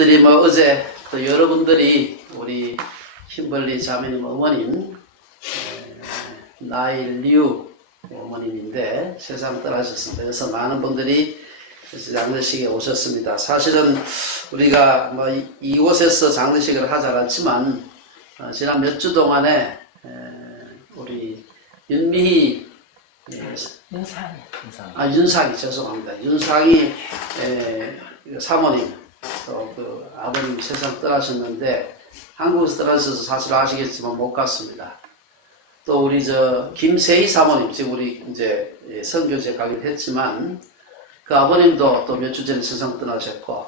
여러분들이 어제 또 여러분들이 우리 힘벌리 자매님 어머님 나일류 어머님인데 세상 떠나셨습니다. 그래서 많은 분들이 장례식에 오셨습니다. 사실은 우리가 이곳에서 장례식을 하지 않았지만 지난 몇 주 동안에 우리 윤미희 윤상이 죄송합니다. 윤상이 사모님 또 그 아버님 세상 떠나셨는데 한국에서 떠나셔서 사실 아시겠지만 못 갔습니다. 또 우리 김세희 사모님 지금 우리 이제 선교제 가기도 했지만 그 아버님도 또 몇 주 전에 세상 떠나셨고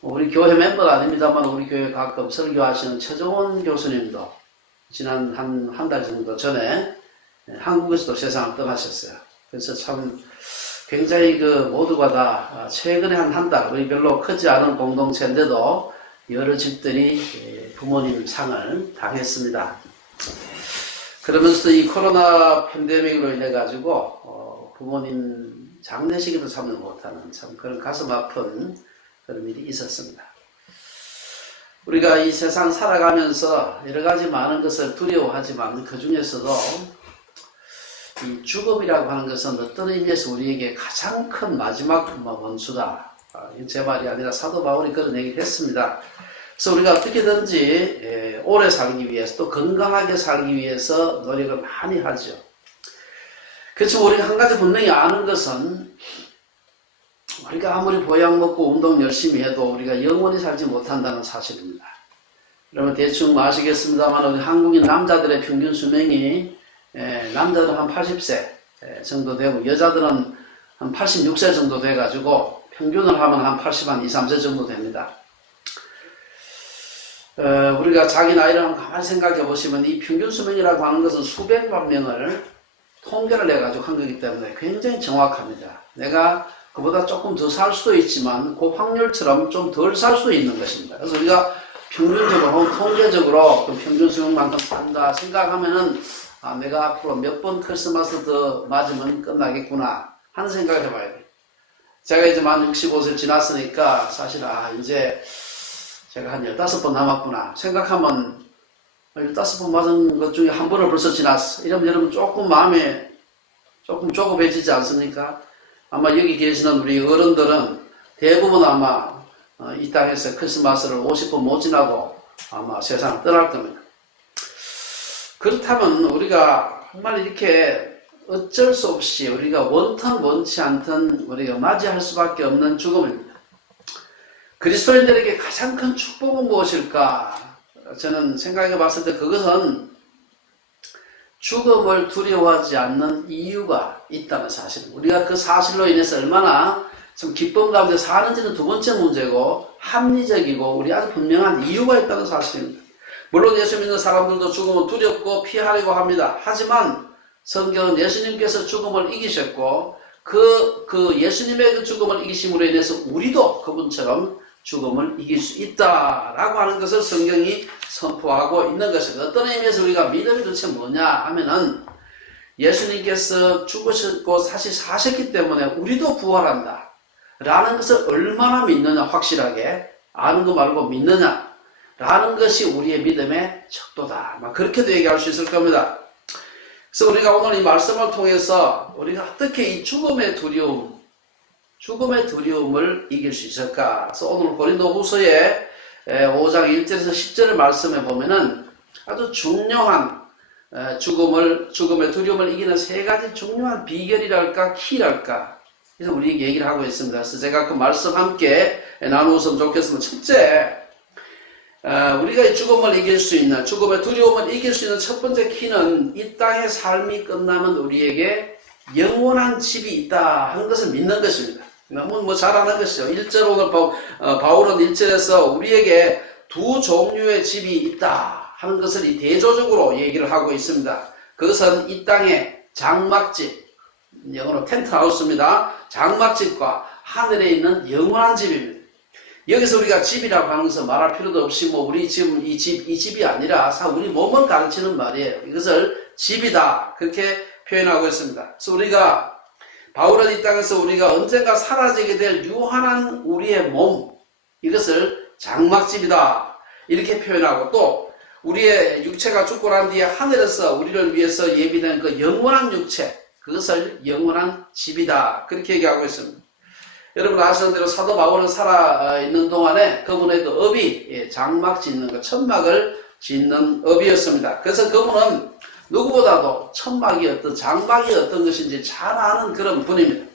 우리 교회 멤버가 아닙니다만 우리 교회 가끔 설교하시는 최정원 교수님도 지난 한 달 정도 전에 한국에서도 세상을 떠나셨어요. 그래서 참 굉장히 모두가 다 최근에 한 달, 우리 별로 크지 않은 공동체인데도 여러 집들이 부모님 상을 당했습니다. 그러면서도 이 코로나 팬데믹으로 인해 가지고 부모님 장례식에도 참여 못하는 참 그런 가슴 아픈 그런 일이 있었습니다. 우리가 이 세상 살아가면서 여러 가지 많은 것을 두려워하지만 그 중에서도 이 죽음이라고 하는 것은 어떤 의미에서 우리에게 가장 큰 마지막 원수다. 제 말이 아니라 사도 바울이 그런 얘기를 했습니다. 그래서 우리가 어떻게든지 오래 살기 위해서 또 건강하게 살기 위해서 노력을 많이 하죠. 그렇지만 우리가 한 가지 분명히 아는 것은 우리가 아무리 보약 먹고 운동 열심히 해도 우리가 영원히 살지 못한다는 사실입니다. 여러분 대충 아시겠습니다만 우리 한국인 남자들의 평균 수명이 남자들은 한 80세 정도 되고 여자들은 한 86세 정도 돼가지고 평균을 하면 한 80, 한 2, 3세 정도 됩니다. 우리가 자기 나이를 한번 가만히 생각해 보시면 이 평균 수명이라고 하는 것은 수백만 명을 통계를 내가지고 한 거기 때문에 굉장히 정확합니다. 내가 그보다 조금 더 살 수도 있지만 그 확률처럼 좀 덜 살 수도 있는 것입니다. 그래서 우리가 평균적으로 혹은 통계적으로 그 평균 수명만큼 산다 생각하면은 내가 앞으로 몇 번 크리스마스 더 맞으면 끝나겠구나 하는 생각을 해봐야 돼요. 제가 이제 만 65세를 지났으니까 사실 이제 제가 한 15번 남았구나 생각하면 15번 맞은 것 중에 한 번을 벌써 지났어. 이러면 여러분 조금 마음에 조금 조급해지지 않습니까? 아마 여기 계시는 우리 어른들은 대부분 아마 이 땅에서 크리스마스를 50번 못 지나고 아마 세상을 떠날 겁니다. 그렇다면 우리가 정말 이렇게 어쩔 수 없이 우리가 원턴 원치 않던 우리가 맞이할 수밖에 없는 죽음입니다. 그리스도인들에게 가장 큰 축복은 무엇일까? 저는 생각해 봤을 때 그것은 죽음을 두려워하지 않는 이유가 있다는 사실입니다. 우리가 그 사실로 인해서 얼마나 좀 기쁨 가운데 사는지는 두 번째 문제고 합리적이고 우리 아주 분명한 이유가 있다는 사실입니다. 물론 예수 믿는 사람들도 죽음을 두렵고 피하려고 합니다. 하지만 성경은 예수님께서 죽음을 이기셨고 그 예수님의 그 죽음을 이기심으로 인해서 우리도 그분처럼 죽음을 이길 수 있다라고 하는 것을 성경이 선포하고 있는 것입니다. 어떤 의미에서 우리가 믿음이 도대체 뭐냐 하면은 예수님께서 죽으셨고 다시 사셨기 때문에 우리도 부활한다 라는 것을 얼마나 믿느냐, 확실하게 아는 거 말고 믿느냐 라는 것이 우리의 믿음의 척도다. 그렇게도 얘기할 수 있을 겁니다. 그래서 우리가 오늘 이 말씀을 통해서 우리가 어떻게 이 죽음의 두려움을 이길 수 있을까? 그래서 오늘 고린도후서의 5장 1절에서 10절의 말씀에 보면은 아주 중요한 죽음의 두려움을 이기는 세 가지 중요한 비결이랄까, 키랄까. 그래서 우리 얘기를 하고 있습니다. 그래서 제가 그 말씀 함께 나누었으면 좋겠습니다. 첫째, 우리가 이 죽음을 이길 수 있는, 죽음의 두려움을 이길 수 있는 첫 번째 키는 이 땅의 삶이 끝나면 우리에게 영원한 집이 있다 하는 것을 믿는 것입니다. 너무 잘 아는 것이죠. 1절 오늘 바울은 1절에서 우리에게 두 종류의 집이 있다 하는 것을 이 대조적으로 얘기를 하고 있습니다. 그것은 이 땅의 장막집, 영어로 텐트하우스입니다. 장막집과 하늘에 있는 영원한 집입니다. 여기서 우리가 집이라고 하는 것은 말할 필요도 없이 우리 지금 이 집이 아니라 우리 몸을 가르치는 말이에요. 이것을 집이다 그렇게 표현하고 있습니다. 그래서 우리가 바울은 이 땅에서 우리가 언젠가 사라지게 될 유한한 우리의 몸 이것을 장막집이다. 이렇게 표현하고 또 우리의 육체가 죽고 난 뒤에 하늘에서 우리를 위해서 예비된 그 영원한 육체, 그것을 영원한 집이다. 그렇게 얘기하고 있습니다. 여러분 아시는 대로 사도 바울은 살아있는 동안에 그분의 그 업이 장막 짓는 것, 천막을 짓는 업이었습니다. 그래서 그분은 누구보다도 천막이 어떤 장막이 어떤 것인지 잘 아는 그런 분입니다.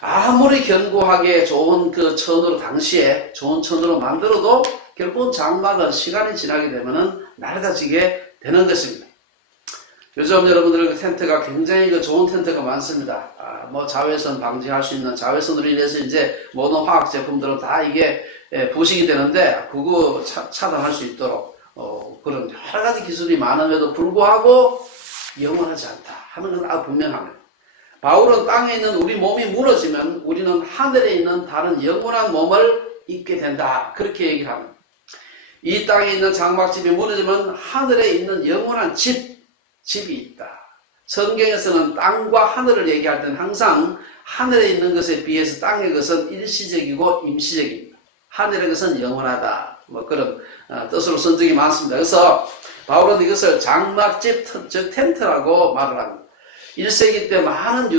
아무리 견고하게 좋은 그 천으로 당시에 좋은 천으로 만들어도 결국은 장막은 시간이 지나게 되면은 낡아지게 되는 것입니다. 요즘 여러분들 텐트가 굉장히 그 좋은 텐트가 많습니다. 뭐 자외선 방지할 수 있는 자외선으로 인해서 이제 모든 화학 제품들은 다 이게 부식이 되는데 그거 차단할 수 있도록 그런 여러 가지 기술이 많음에도 불구하고 영원하지 않다 하는 건 아주 분명합니다. 바울은 땅에 있는 우리 몸이 무너지면 우리는 하늘에 있는 다른 영원한 몸을 입게 된다. 그렇게 얘기를 합니다. 이 땅에 있는 장막집이 무너지면 하늘에 있는 영원한 집이 있다. 성경에서는 땅과 하늘을 얘기할 때는 항상 하늘에 있는 것에 비해서 땅의 것은 일시적이고 임시적입니다. 하늘의 것은 영원하다. 뭐 그런 뜻으로 쓴 적이 많습니다. 그래서 바울은 이것을 장막집, 즉 텐트라고 말을 합니다. 1세기 때 많은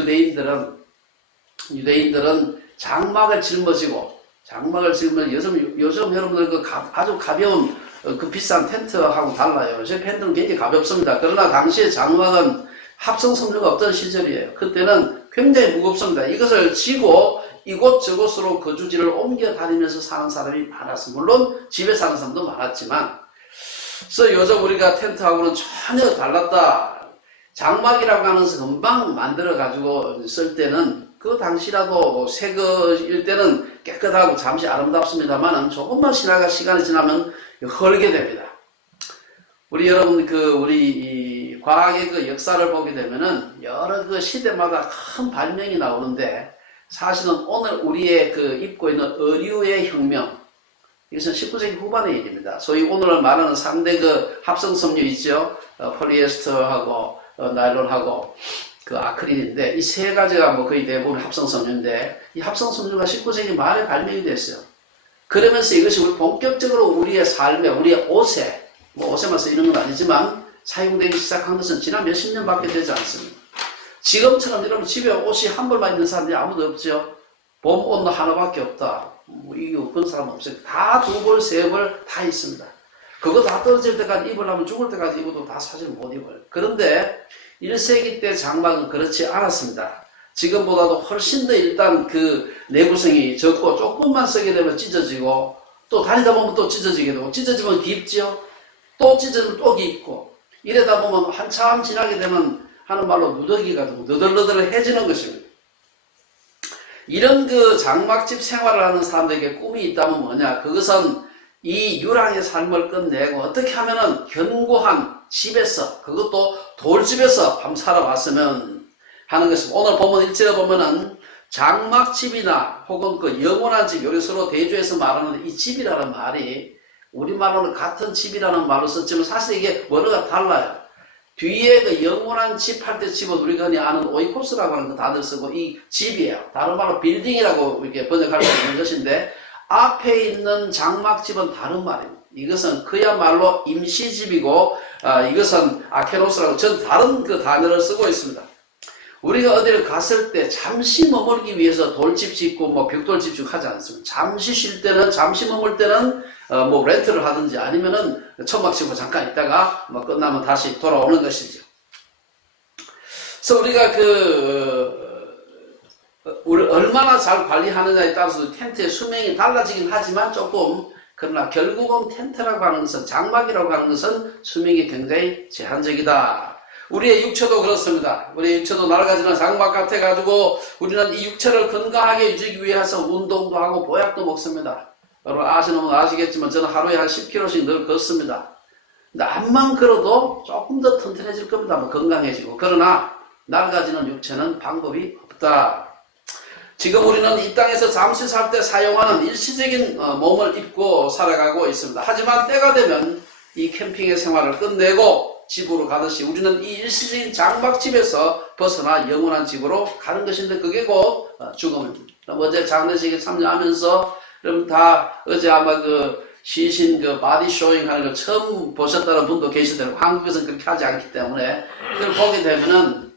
유대인들은 장막을 짊어지고 장막을 짊어지고 요즘 여러분들 그 아주 가벼운 그 비싼 텐트하고 달라요. 제 텐트는 굉장히 가볍습니다. 그러나 당시에 장막은 합성 섬유가 없던 시절이에요. 그때는 굉장히 무겁습니다. 이것을 지고 이곳저곳으로 거주지를 옮겨 다니면서 사는 사람이 많았습니다. 물론 집에 사는 사람도 많았지만, 그래서 요즘 우리가 텐트하고는 전혀 달랐다. 장막이라고 하는 것을 금방 만들어 가지고 쓸 때는 그 당시라도 새 거일 때는 깨끗하고 잠시 아름답습니다만 조금만 시간이 지나면 헐게 됩니다. 우리 여러분 우리 과학의 그 역사를 보게 되면은 여러 그 시대마다 큰 발명이 나오는데 사실은 오늘 우리의 그 입고 있는 의류의 혁명, 이것은 19세기 후반의 얘기입니다. 소위 오늘 말하는 3대 그 합성 섬유 있죠. 폴리에스터하고 나일론하고 그 아크릴인데 이 세 가지가 뭐 거의 대부분 합성 섬유인데 이 합성 섬유가 19세기 말에 발명이 됐어요. 그러면서 이것이 본격적으로 우리의 삶에, 우리의 옷에, 뭐 옷에만 쓰이는 건 아니지만 사용되기 시작한 것은 지난 몇십 년밖에 되지 않습니다. 지금처럼 여러분 집에 옷이 한 벌만 있는 사람이 아무도 없죠. 봄 옷 하나밖에 없다. 뭐 이게 그런 사람 없어요. 다 두 벌, 세 벌 다 있습니다. 그거 다 떨어질 때까지 입으려면 죽을 때까지 입어도 다 사실 못 입어요. 그런데 1세기 때 장막은 그렇지 않았습니다. 지금보다도 훨씬 더 일단 그 내구성이 적고 조금만 쓰게 되면 찢어지고 또 다니다 보면 또 찢어지게 되고 찢어지면 깊죠. 또 찢어지면 또 깊고 이러다 보면 한참 지나게 되면 하는 말로 무더기가 되고 너덜너덜해지는 것입니다. 이런 그 장막집 생활을 하는 사람들에게 꿈이 있다면 뭐냐? 그것은 이 유랑의 삶을 끝내고 어떻게 하면은 견고한 집에서, 그것도 돌집에서 한번 살아봤으면 하는 것입니다. 오늘 본문 1절에 보면은 장막집이나 혹은 그 영원한 집, 여기 서로 대조해서 말하는 이 집이라는 말이 우리말로는 같은 집이라는 말로 썼지만 사실 이게 원어가 달라요. 뒤에 그 영원한 집 할 때 집은 우리가 그냥 아는 오이코스라고 하는 그 단어를 쓰고 이 집이에요. 다른 말로 빌딩이라고 이렇게 번역할 수 있는 것인데 앞에 있는 장막집은 다른 말입니다. 이것은 그야말로 임시집이고 이것은 아케노스라고 전 다른 그 단어를 쓰고 있습니다. 우리가 어디를 갔을 때 잠시 머물기 위해서 돌집 짓고 뭐 벽돌집 짓고 하지 않습니다. 잠시 쉴 때는, 잠시 머물 때는 뭐 렌트를 하든지 아니면은 천막 치고 잠깐 있다가 뭐 끝나면 다시 돌아오는 것이죠. 그래서 우리가 우리 얼마나 잘 관리하느냐에 따라서 텐트의 수명이 달라지긴 하지만 조금, 그러나 결국은 텐트라고 하는 것은, 장막이라고 하는 것은 수명이 굉장히 제한적이다. 우리의 육체도 그렇습니다. 우리의 육체도 낡아지는 장막 같아가지고 우리는 이 육체를 건강하게 유지하기 위해서 운동도 하고 보약도 먹습니다. 여러분 아시는 분 아시겠지만 저는 하루에 한 10km씩 늘 걷습니다. 근데 암만 걸어도 조금 더 튼튼해질 겁니다. 뭐 건강해지고. 그러나 낡아지는 육체는 방법이 없다. 지금 우리는 이 땅에서 잠시 살 때 사용하는 일시적인 몸을 입고 살아가고 있습니다. 하지만 때가 되면 이 캠핑의 생활을 끝내고 집으로 가듯이 우리는 이 일시적인 장막집에서 벗어나 영원한 집으로 가는 것인데 그게 곧 죽음입니다. 어제 장례식에 참여하면서 여러분 다 어제 아마 시신 그 바디 쇼잉 하는 걸 처음 보셨다는 분도 계시더라고요. 한국에서는 그렇게 하지 않기 때문에. 그걸 보게 되면은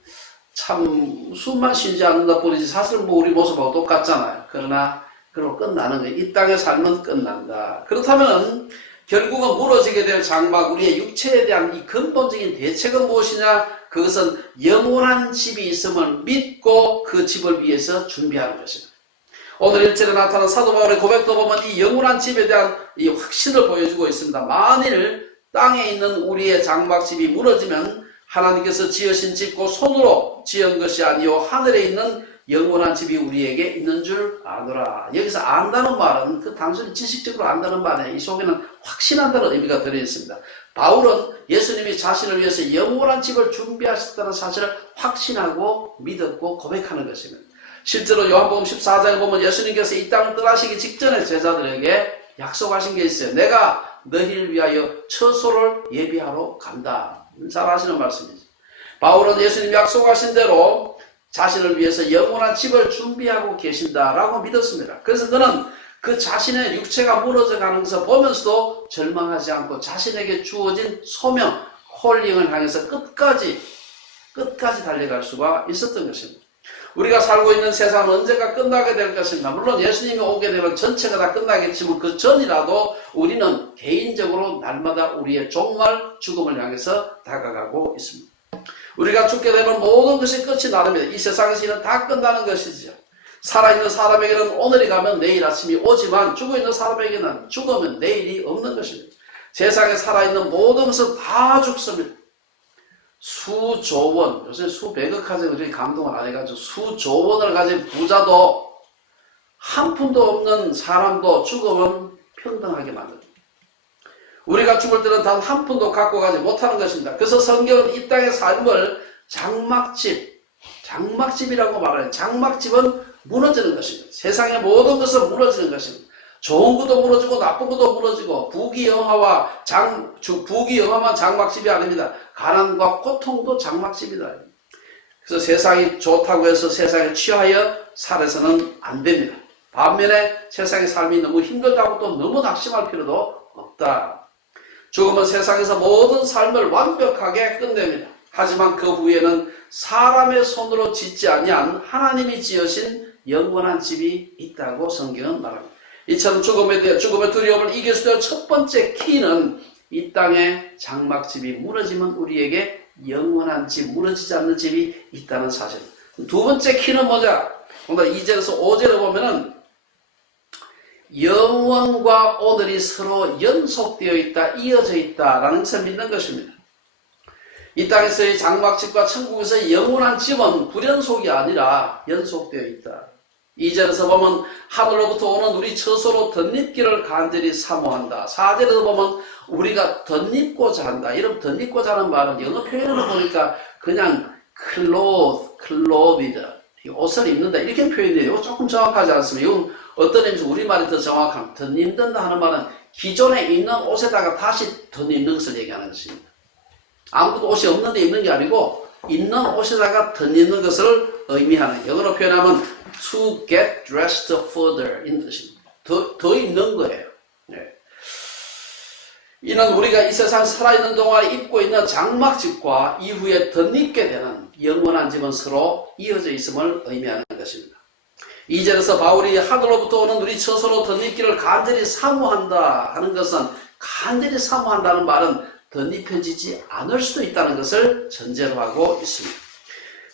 참 숨만 쉬지 않는다 뿐이지 사실 뭐 우리 모습하고 똑같잖아요. 그러나 그러고 끝나는 거예요. 이 땅의 삶은 끝난다. 그렇다면은 결국은 무너지게 될 장막, 우리의 육체에 대한 이 근본적인 대책은 무엇이냐? 그것은 영원한 집이 있음을 믿고 그 집을 위해서 준비하는 것입니다. 오늘 1절에 나타난 사도 바울의 고백도 보면 이 영원한 집에 대한 이 확신을 보여주고 있습니다. 만일 땅에 있는 우리의 장막집이 무너지면 하나님께서 지으신 집고 손으로 지은 것이 아니요 하늘에 있는 영원한 집이 우리에게 있는 줄 아노라. 여기서 안다는 말은 그 단순히 지식적으로 안다는 말에 이 속에는 확신한다는 의미가 들어있습니다. 바울은 예수님이 자신을 위해서 영원한 집을 준비하셨다는 사실을 확신하고 믿었고 고백하는 것입니다. 실제로 요한복음 14장에 보면 예수님께서 이 땅을 떠나시기 직전에 제자들에게 약속하신 게 있어요. 내가 너희를 위하여 처소를 예비하러 간다. 잘 아시는 말씀이죠. 바울은 예수님이 약속하신 대로 자신을 위해서 영원한 집을 준비하고 계신다라고 믿었습니다. 그래서 그는 그 자신의 육체가 무너져가는 것을 보면서도 절망하지 않고 자신에게 주어진 소명, 콜링을 향해서 끝까지 달려갈 수가 있었던 것입니다. 우리가 살고 있는 세상은 언젠가 끝나게 될 것입니다. 물론 예수님이 오게 되면 전체가 다 끝나겠지만 그 전이라도 우리는 개인적으로 날마다 우리의 종말, 죽음을 향해서 다가가고 있습니다. 우리가 죽게 되면 모든 것이 끝이 나릅니다. 이 세상에서 이는 다 끝나는 것이죠. 살아있는 사람에게는 오늘이 가면 내일 아침이 오지만 죽어있는 사람에게는 죽으면 내일이 없는 것입니다. 세상에 살아있는 모든 것은 다 죽습니다. 수조원, 요새 수백억 가지고 그렇게 감동을 안 해가지고 수조원을 가진 부자도 한 푼도 없는 사람도 죽으면 평등하게 만듭니다. 우리가 죽을 때는 단 한 푼도 갖고 가지 못하는 것입니다. 그래서 성경은 이 땅의 삶을 장막집이라고 말해요. 장막집은 무너지는 것입니다. 세상의 모든 것은 무너지는 것입니다. 좋은 것도 무너지고 나쁜 것도 무너지고 부귀영화만 장막집이 아닙니다. 가난과 고통도 장막집이다. 그래서 세상이 좋다고 해서 세상에 취하여 살아서는 안 됩니다. 반면에 세상의 삶이 너무 힘들다고 또 너무 낙심할 필요도 없다. 죽음은 세상에서 모든 삶을 완벽하게 끝냅니다. 하지만 그 후에는 사람의 손으로 짓지 아니한 하나님이 지으신 영원한 집이 있다고 성경은 말합니다. 이처럼 죽음의 두려움을 이길 수 있는 첫 번째 키는 이 땅의 장막집이 무너지면 우리에게 영원한 집, 무너지지 않는 집이 있다는 사실. 두 번째 키는 뭐냐? 오늘 2절에서 5절에 보면은 영원과 오늘이 서로 연속되어 있다, 이어져 있다라는 것을 믿는 것입니다. 이 땅에서의 장막집과 천국에서의 영원한 집은 불연속이 아니라 연속되어 있다. 2절에서 보면 하늘로부터 오는 우리 처소로 덧입기를 간절히 사모한다. 4절에서 보면 우리가 덧입고자 한다. 이런 덧입고자 하는 말은 영어 표현으로 보니까 그냥 clothed, 옷을 입는다 이렇게 표현돼요. 조금 정확하지 않습니다. 이건 어떤 의미에서 우리말이 더 정확한 덧입는다 하는 말은 기존에 입는 옷에다가 다시 덧입는 것을 얘기하는 것입니다. 아무것도 옷이 없는데 입는 게 아니고 있는 옷에다가 덧입는 것을 의미하는, 영어로 표현하면 to get dressed further 인 뜻입니다. 더 입는 거예요. 네. 이는 우리가 이 세상 살아있는 동안에 입고 있는 장막집과 이후에 덧입게 되는 영원한 집은 서로 이어져 있음을 의미하는 것입니다. 2절에서 바울이 하늘로부터 오는 우리 처소로 덧입기를 간절히 사모한다 하는 것은, 간절히 사모한다는 말은 덧입혀지지 않을 수도 있다는 것을 전제로 하고 있습니다.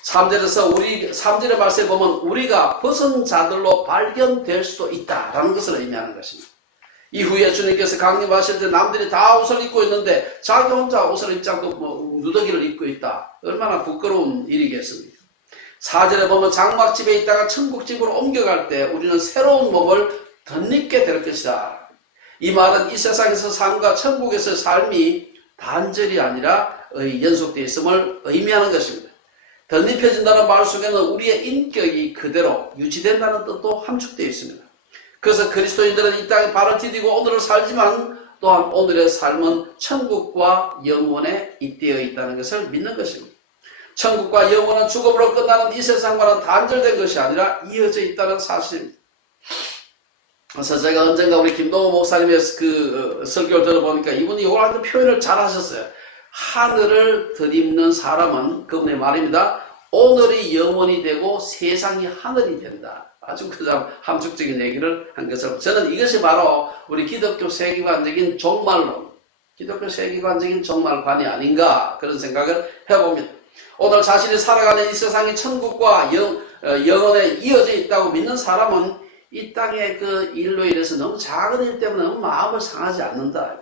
3절의 말씀에 보면 우리가 벗은 자들로 발견될 수도 있다라는 것을 의미하는 것입니다. 이후에 주님께서 강림하실 때 남들이 다 옷을 입고 있는데 자기 혼자 옷을 입지 않고 누더기를 입고 있다. 얼마나 부끄러운 일이겠습니까? 4절에 보면 장막집에 있다가 천국집으로 옮겨갈 때 우리는 새로운 몸을 덧입게 될 것이다. 이 말은 이 세상에서 삶과 천국에서의 삶이 단절이 아니라 연속되어 있음을 의미하는 것입니다. 덧입혀진다는 말 속에는 우리의 인격이 그대로 유지된다는 뜻도 함축되어 있습니다. 그래서 그리스도인들은 이 땅에 발을 디디고 오늘을 살지만 또한 오늘의 삶은 천국과 영원에 잇대어 있다는 것을 믿는 것입니다. 천국과 영원은 죽음으로 끝나는 이 세상과는 단절된 것이 아니라 이어져 있다는 사실입니다. 그래서 제가 언젠가 우리 김동호 목사님의 설교를 들어보니까 이분이 이런 표현을 잘 하셨어요. 하늘을 덧입는 사람은, 그분의 말입니다, 오늘이 영원이 되고 세상이 하늘이 된다. 아주 함축적인 얘기를 한 것처럼, 저는 이것이 바로 우리 기독교 세계관적인 종말론, 기독교 세계관적인 종말관이 아닌가, 그런 생각을 해봅니다. 오늘 자신이 살아가는 이 세상이 천국과 영원에 이어져 있다고 믿는 사람은 이 땅의 그 일로 인해서 너무 작은 일 때문에 너무 마음을 상하지 않는다.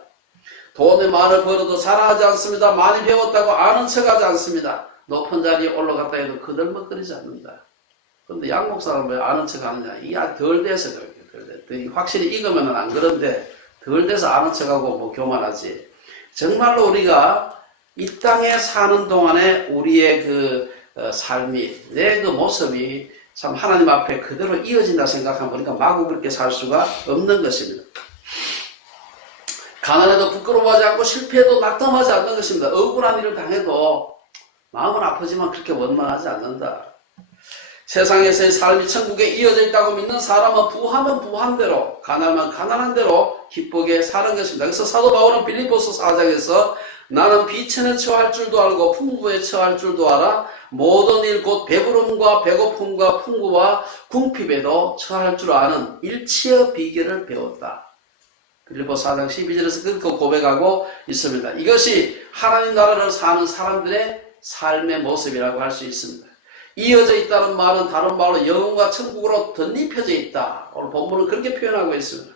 돈의 많을 벌어도 자랑하지 않습니다. 많이 배웠다고 아는 척하지 않습니다. 높은 자리에 올라갔다 해도 그들먹거리지 않는다. 그런데 양 목사는 왜 아는 척 하느냐? 이게 덜 돼서 그렇게. 확실히 익으면 안 그런데 덜 돼서 아는 척하고 뭐 교만하지. 정말로 우리가 이 땅에 사는 동안에 우리의 그 삶이, 내 그 모습이 참 하나님 앞에 그대로 이어진다 생각하면 우리가 마구 그렇게 살 수가 없는 것입니다. 가난해도 부끄러워하지 않고 실패해도 낙담하지 않는 것입니다. 억울한 일을 당해도 마음은 아프지만 그렇게 원망하지 않는다. 세상에서의 삶이 천국에 이어져 있다고 믿는 사람은 부하면 부한대로, 가난하면 가난한 대로 기쁘게 사는 것입니다. 그래서 사도 바울은 빌립보서 4장에서 나는 비천에 처할 줄도 알고 풍부에 처할 줄도 알아 모든 일 곧 배부름과 배고픔과 풍부와 궁핍에도 처할 줄 아는 일치의 비결을 배웠다. 빌립보서 4장 12절에서 그렇게 고백하고 있습니다. 이것이 하나님 나라를 사는 사람들의 삶의 모습이라고 할 수 있습니다. 이어져 있다는 말은 다른 말로 영혼과 천국으로 덧입혀져 있다. 오늘 본문은 그렇게 표현하고 있습니다.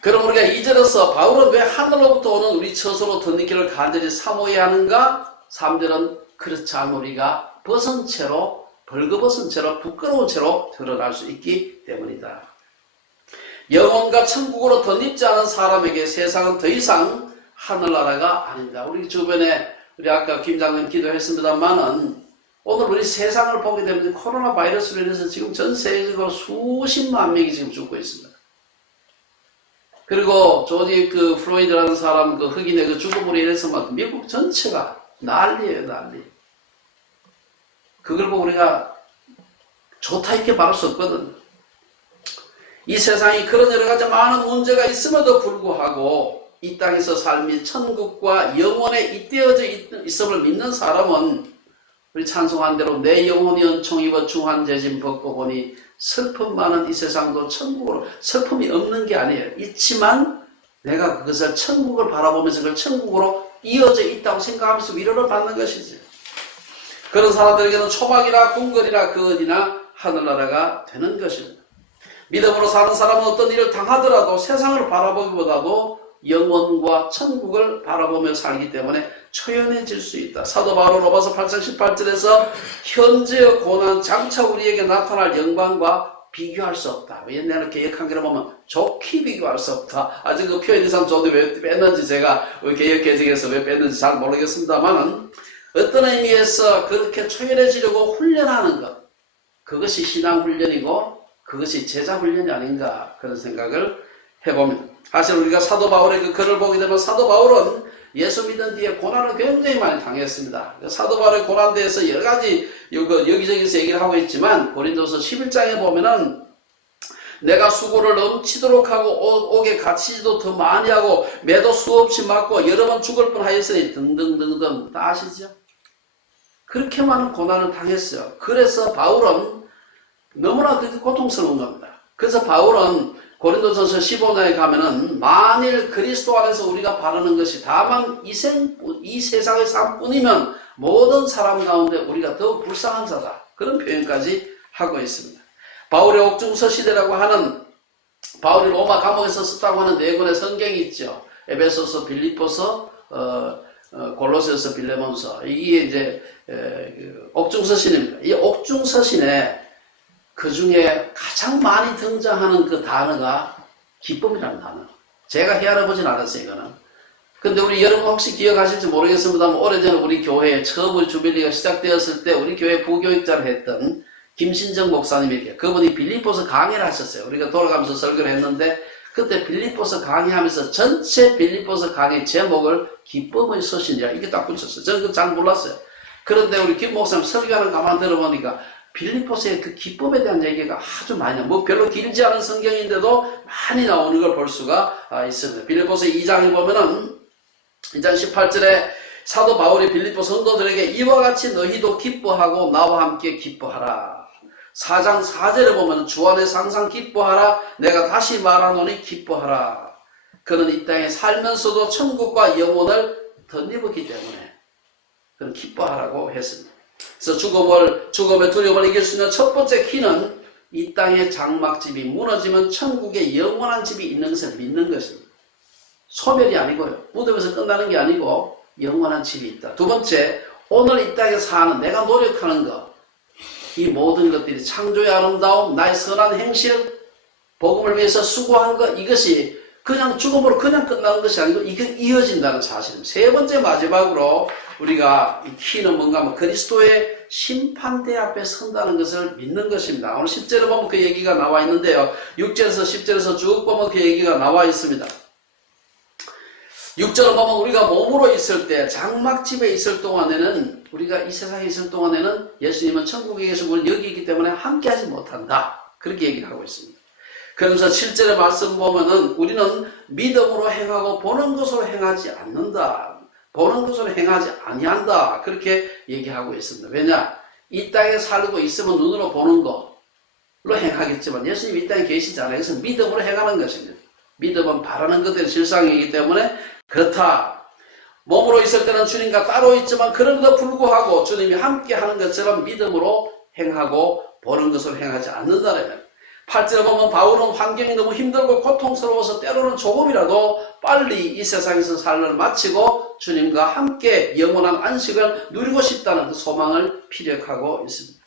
그럼 우리가 2절에서 바울은 왜 하늘로부터 오는 우리 처소로 덧입기를 간절히 사모해야 하는가? 3절은 그렇지 않은 우리가 벗은 채로, 벌거벗은 채로, 부끄러운 채로 드러날 수 있기 때문이다. 영혼과 천국으로 덧입지 않은 사람에게 세상은 더 이상 하늘나라가 아닙니다. 우리 주변에 우리 아까 김장님 기도했습니다만은 오늘 우리 세상을 보게 되면 코로나 바이러스로 인해서 지금 전 세계적으로 수십만 명이 지금 죽고 있습니다. 그리고 조지 플로이드라는 사람 흑인의 그 죽음으로 인해서 막 미국 전체가 난리예요, 난리. 그걸 보고 우리가 좋다 이렇게 말할 수 없거든. 이 세상이 그런 여러 가지 많은 문제가 있음에도 불구하고 이 땅에서 삶이 천국과 영원에 잇대어져 있음을 믿는 사람은 우리 찬송한 대로 내 영혼이 은총 입어 중한 재짐 벗고 보니 슬픔 많은 이 세상도 천국으로, 슬픔이 없는 게 아니에요. 있지만 내가 그것을 천국을 바라보면서 그걸 천국으로 이어져 있다고 생각하면서 위로를 받는 것이지. 그런 사람들에게는 초막이나 궁궐이나 거언이나 하늘나라가 되는 것입니다. 믿음으로 사는 사람은 어떤 일을 당하더라도 세상을 바라보기보다도 영원과 천국을 바라보며 살기 때문에 초연해질 수 있다. 사도 바울은 로마서 8장 18절에서 현재의 고난 장차 우리에게 나타날 영광과 비교할 수 없다. 옛날에 개혁한글을 보면 좋게 비교할 수 없다. 아직 그 표현이 참 좋은데 왜 뺐는지 제가 개혁개정에서 왜 뺐는지 잘 모르겠습니다만은 어떤 의미에서 그렇게 초연해지려고 훈련하는 것, 그것이 신앙훈련이고 그것이 제자훈련이 아닌가, 그런 생각을 해봅니다. 사실 우리가 사도 바울의 그 글을 보게 되면 사도 바울은 예수 믿은 뒤에 고난을 굉장히 많이 당했습니다. 사도 바울의 고난에 대해서 여러 가지 여기저기서 얘기를 하고 있지만 고린도서 11장에 보면은 내가 수고를 넘치도록 하고 옥에 갇히지도 더 많이 하고 매도 수없이 맞고 여러 번 죽을 뻔하였으니 등등등등 다 아시죠? 그렇게 많은 고난을 당했어요. 그래서 바울은 너무나 그렇게 고통스러운 겁니다. 그래서 바울은 고린도전서 15장에 가면은 만일 그리스도 안에서 우리가 바라는 것이 다만 이 세상의 삶뿐이면 모든 사람 가운데 우리가 더욱 불쌍한 자다. 그런 표현까지 하고 있습니다. 바울의 옥중서 시대라고 하는, 바울이 로마 감옥에서 썼다고 하는 네 권의 성경이 있죠. 에베소서, 빌립보서, 골로새서, 빌레몬서. 이게 이제 옥중서신입니다. 이 옥중서신에 그 중에 가장 많이 등장하는 그 단어가 기쁨이라는 단어. 제가 헤아려보진 않았어요, 이거는. 근데 우리 여러분 혹시 기억하실지 모르겠습니다만 오래전에 우리 교회에 처음 우리 주빌리가 시작되었을 때 우리 교회 부교육자를 했던 김신정 목사님에게, 그분이 빌립보서 강의를 하셨어요. 우리가 돌아가면서 설교를 했는데 그때 빌립보서 강의하면서 전체 빌립보서 강의 제목을 기쁨의 서신이라 이게 딱 붙였어요. 저는 그거 잘 몰랐어요. 그런데 우리 김 목사님 설교하는 가만 들어보니까 빌립보서의 그 기쁨에 대한 얘기가 아주 많이 나와요. 뭐 별로 길지 않은 성경인데도 많이 나오는 걸 볼 수가 있습니다. 빌립보서 2장에 보면은 2장 18절에 사도 바울이 빌립보 성도들에게 이와 같이 너희도 기뻐하고 나와 함께 기뻐하라. 4장 4절에 보면 주 안에서 항상 기뻐하라. 내가 다시 말하노니 기뻐하라. 그는 이 땅에 살면서도 천국과 영혼을 덧입었기 때문에 그는 기뻐하라고 했습니다. 그래서 죽음의 두려움을 이길 수 있는 첫 번째 키는 이 땅의 장막집이 무너지면 천국에 영원한 집이 있는 것을 믿는 것입니다. 소멸이 아니고요. 무덤에서 끝나는 게 아니고 영원한 집이 있다. 두 번째, 오늘 이 땅에 사는 내가 노력하는 것, 이 모든 것들이 창조의 아름다움, 나의 선한 행실, 복음을 위해서 수고한 것, 이것이 그냥 죽음으로 그냥 끝나는 것이 아니고 이게 이어진다는 사실입니다. 세 번째 마지막으로 우리가 이 키는 뭔가 하면 그리스도의 심판대 앞에 선다는 것을 믿는 것입니다. 오늘 10절에 보면 그 얘기가 나와 있는데요. 6절에서 10절에서 쭉 보면 그 얘기가 나와 있습니다. 6절을 보면 우리가 몸으로 있을 때 장막집에 있을 동안에는 우리가 이 세상에 있을 동안에는 예수님은 천국에 계시고 우리는 여기 있기 때문에 함께하지 못한다. 그렇게 얘기를 하고 있습니다. 그러면서 7절의 말씀 보면은 우리는 믿음으로 행하고 보는 것으로 행하지 않는다. 보는 것으로 행하지 아니한다. 그렇게 얘기하고 있습니다. 왜냐? 이 땅에 살고 있으면 눈으로 보는 걸로 행하겠지만 예수님이 이 땅에 계시잖아요. 그래서 믿음으로 행하는 것입니다. 믿음은 바라는 것들의 실상이기 때문에 그렇다. 몸으로 있을 때는 주님과 따로 있지만 그럼에도 불구하고 주님이 함께 하는 것처럼 믿음으로 행하고 보는 것으로 행하지 않는다면 8절에 보면 바울은 환경이 너무 힘들고 고통스러워서 때로는 조금이라도 빨리 이 세상에서 삶을 마치고 주님과 함께 영원한 안식을 누리고 싶다는 그 소망을 피력하고 있습니다.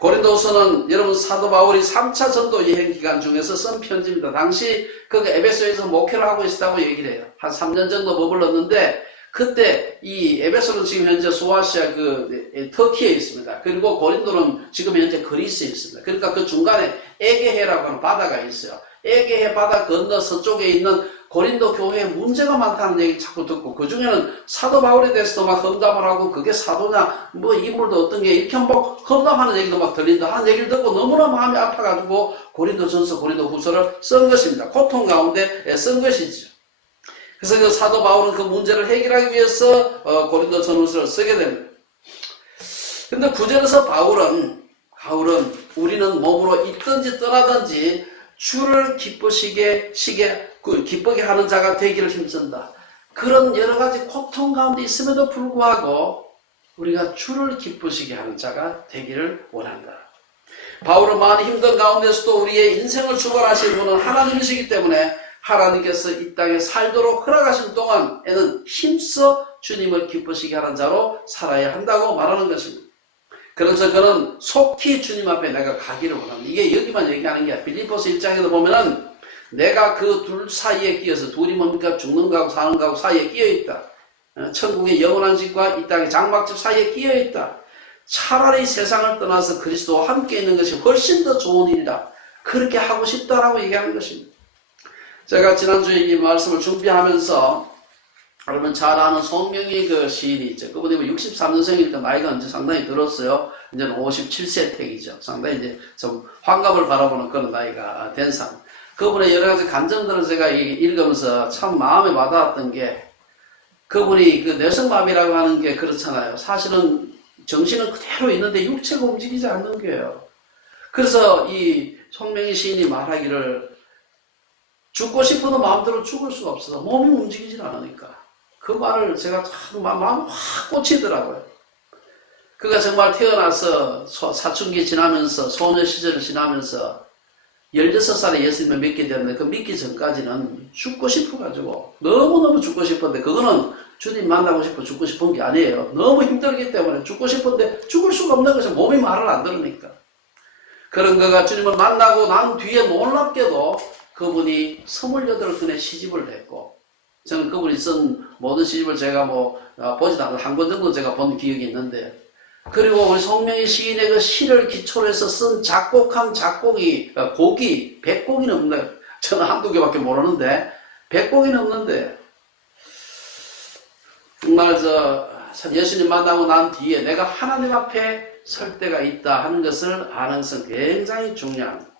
고린도후서는 여러분 사도 바울이 3차 전도 여행 기간 중에서 쓴 편지입니다. 당시 그가 에베소에서 목회를 하고 있었다고 얘기를 해요. 한 3년 정도 머물렀는데 그때 이 에베소는 지금 현재 소아시아 터키에 있습니다. 그리고 고린도는 지금 현재 그리스에 있습니다. 그러니까 그 중간에 에게해라고 하는 바다가 있어요. 에게해 바다 건너 서쪽에 있는 고린도 교회에 문제가 많다는 얘기 자꾸 듣고 그 중에는 사도 바울에 대해서도 막 험담을 하고 그게 사도냐 뭐 인물도 어떤 게 이렇게 막 험담하는 얘기도 막 들린다 하는 얘기를 듣고 너무나 마음이 아파가지고 고린도전서 고린도후서를 쓴 것입니다. 고통 가운데 쓴 것이죠. 그래서 그 사도 바울은 그 문제를 해결하기 위해서 고린도 전후서를 쓰게 됩니다. 근데 구절에서 바울은 우리는 몸으로 있든지 떠나든지 주를 기쁘게 하는 자가 되기를 힘쓴다. 그런 여러 가지 고통 가운데 있음에도 불구하고 우리가 주를 기쁘시게 하는 자가 되기를 원한다. 바울은 많이 힘든 가운데서도 우리의 인생을 주관하시는 분은 하나님이시기 때문에 하나님께서 이 땅에 살도록 허락하신 동안에는 힘써 주님을 기쁘시게 하는 자로 살아야 한다고 말하는 것입니다. 그래서 그는 속히 주님 앞에 내가 가기를 원합니다. 이게 여기만 얘기하는 게 아니라 빌립보서 1장에도 보면은 내가 그 둘 사이에 끼어서 둘이 뭡니까? 죽는 거하고 사는 거하고 사이에 끼어있다. 천국의 영원한 집과 이 땅의 장막집 사이에 끼어있다. 차라리 세상을 떠나서 그리스도와 함께 있는 것이 훨씬 더 좋은 일이다. 그렇게 하고 싶다라고 얘기하는 것입니다. 제가 지난주에 이 말씀을 준비하면서 여러분 잘 아는 손명희 그 시인이 있죠. 그분이 63년생이니까 나이가 이제 상당히 들었어요. 이제는 57세 택이죠. 상당히 이제 좀 환갑을 바라보는 그런 나이가 된 사람. 그분의 여러 가지 감정들을 제가 읽으면서 참 마음에 와닿았던 게 그분이 그 뇌성마비라고 하는 게 그렇잖아요. 사실은 정신은 그대로 있는데 육체가 움직이지 않는 거예요. 그래서 이 손명희 시인이 말하기를 죽고 싶어도 마음대로 죽을 수가 없어서 몸이 움직이질 않으니까 그 말을 제가 참 마음 확 꽂히더라고요. 그가 정말 태어나서 사춘기 지나면서 소녀 시절을 지나면서 16살에 예수님을 믿게 되는데 그 믿기 전까지는 죽고 싶어가지고 너무너무 죽고 싶은데 그거는 주님 만나고 싶어 죽고 싶은 게 아니에요. 너무 힘들기 때문에 죽고 싶은데 죽을 수가 없는 것이 몸이 말을 안 들으니까. 그런 거가 주님을 만나고 난 뒤에 놀랍게도 그분이 28건의 시집을 냈고 저는 그분이 쓴 모든 시집을 제가 보지도 않고 한 권 정도 제가 본 기억이 있는데 그리고 우리 손명희 시인의 그 시를 기초로 해서 쓴 작곡한 작곡이 곡이 100곡이 넘는다. 저는 한두 개밖에 모르는데 100곡이 넘는데 정말 참 예수님 만나고 난 뒤에 내가 하나님 앞에 설 때가 있다 하는 것을 아는 것은 굉장히 중요합니다.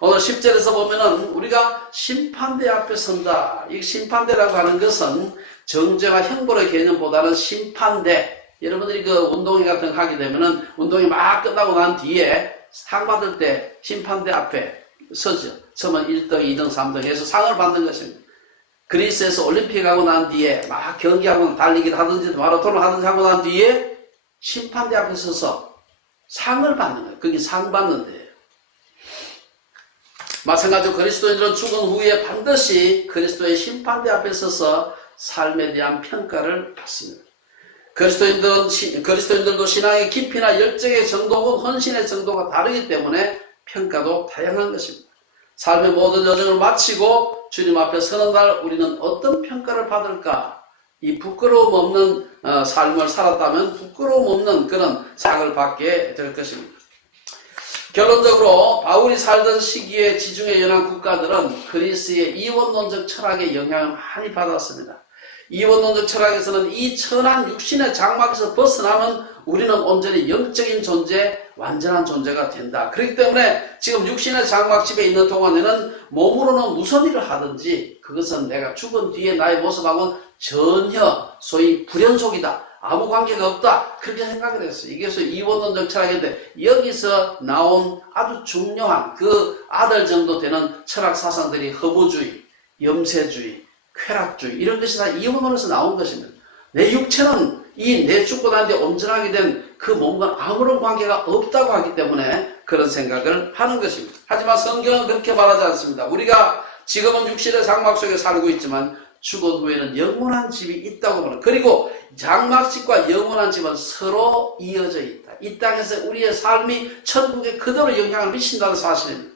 오늘 10절에서 보면은 우리가 심판대 앞에 선다. 이 심판대라고 하는 것은 정죄와 형벌의 개념보다는 심판대. 여러분들이 그 운동회 같은 거 하게 되면은 운동이 막 끝나고 난 뒤에 상 받을 때 심판대 앞에 서죠. 처음엔 1등, 2등, 3등 해서 상을 받는 것입니다. 그리스에서 올림픽 하고 난 뒤에 막 경기하고 달리기를 하든지 마라톤을 하든지 하고 난 뒤에 심판대 앞에 서서 상을 받는 거예요. 그게 상 받는 데예요. 마찬가지로 그리스도인들은 죽은 후에 반드시 그리스도의 심판대 앞에 서서 삶에 대한 평가를 받습니다. 그리스도인들도 신앙의 깊이나 열정의 정도 혹은 헌신의 정도가 다르기 때문에 평가도 다양한 것입니다. 삶의 모든 여정을 마치고 주님 앞에 서는 날 우리는 어떤 평가를 받을까? 이 부끄러움 없는 삶을 살았다면 부끄러움 없는 그런 상을 받게 될 것입니다. 결론적으로 바울이 살던 시기에 지중해 연안 국가들은 그리스의 이원론적 철학의 영향을 많이 받았습니다. 이원론적 철학에서는 이 천한 육신의 장막에서 벗어나면 우리는 온전히 영적인 존재, 완전한 존재가 된다. 그렇기 때문에 지금 육신의 장막 집에 있는 동안에는 몸으로는 무슨 일을 하든지 그것은 내가 죽은 뒤에 나의 모습하고는 전혀 소위 불연속이다. 아무 관계가 없다. 그렇게 생각을 했어요. 이게 그래서 이원론적 철학인데 여기서 나온 아주 중요한 그 아들 정도 되는 철학 사상들이 허무주의, 염세주의, 쾌락주의 이런 것이 다 이원론에서 나온 것입니다. 내 육체는 이 내 죽고 난 뒤에 온전하게 된 그 몸과 아무런 관계가 없다고 하기 때문에 그런 생각을 하는 것입니다. 하지만 성경은 그렇게 말하지 않습니다. 우리가 지금은 육신의 장막 속에 살고 있지만 죽은 후에는 영원한 집이 있다고 말합니다. 그리고 장막집과 영원한 집은 서로 이어져 있다. 이 땅에서 우리의 삶이 천국에 그대로 영향을 미친다는 사실입니다.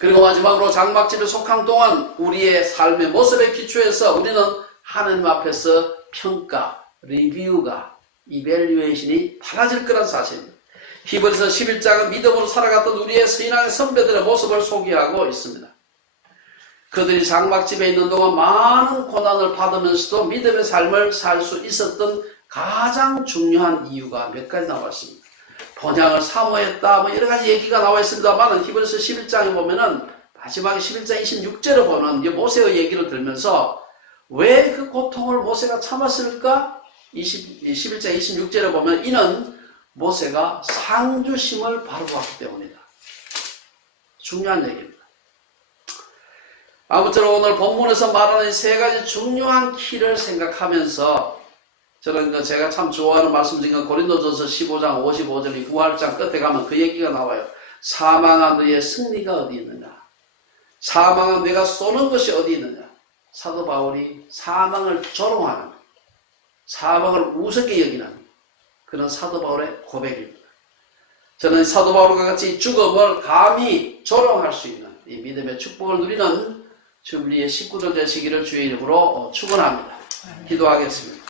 그리고 마지막으로 장막집에 속한 동안 우리의 삶의 모습에 기초해서 우리는 하나님 앞에서 평가, 리뷰가, 이밸류에이션이 달라질 거란 사실입니다. 히브리서 11장은 믿음으로 살아갔던 우리의 신앙의 선배들의 모습을 소개하고 있습니다. 그들이 장막집에 있는 동안 많은 고난을 받으면서도 믿음의 삶을 살 수 있었던 가장 중요한 이유가 몇 가지 나와 있습니다. 번향을 사모했다, 뭐 여러 가지 얘기가 나와 있습니다만 히브리서 11장에 보면은 마지막에 11장 26절에 보면 모세의 얘기를 들면서 왜 그 고통을 모세가 참았을까? 11장 26절에 보면 이는 모세가 상주심을 바르고 왔기 때문이다. 중요한 얘기입니다. 아무쪼록 오늘 본문에서 말하는 세 가지 중요한 키를 생각하면서 저는 제가 참 좋아하는 말씀 중에 고린도전서 15장 55절 부활장 끝에 가면 그 얘기가 나와요. 사망한 너의 승리가 어디 있느냐? 사망한 내가 쏘는 것이 어디 있느냐? 사도 바울이 사망을 조롱하는, 사망을 우습게 여기는 그런 사도 바울의 고백입니다. 저는 사도 바울과 같이 죽음을 감히 조롱할 수 있는 이 믿음의 축복을 누리는 주님의 식구들 되시기를 주의 이름으로 축원합니다. 기도하겠습니다.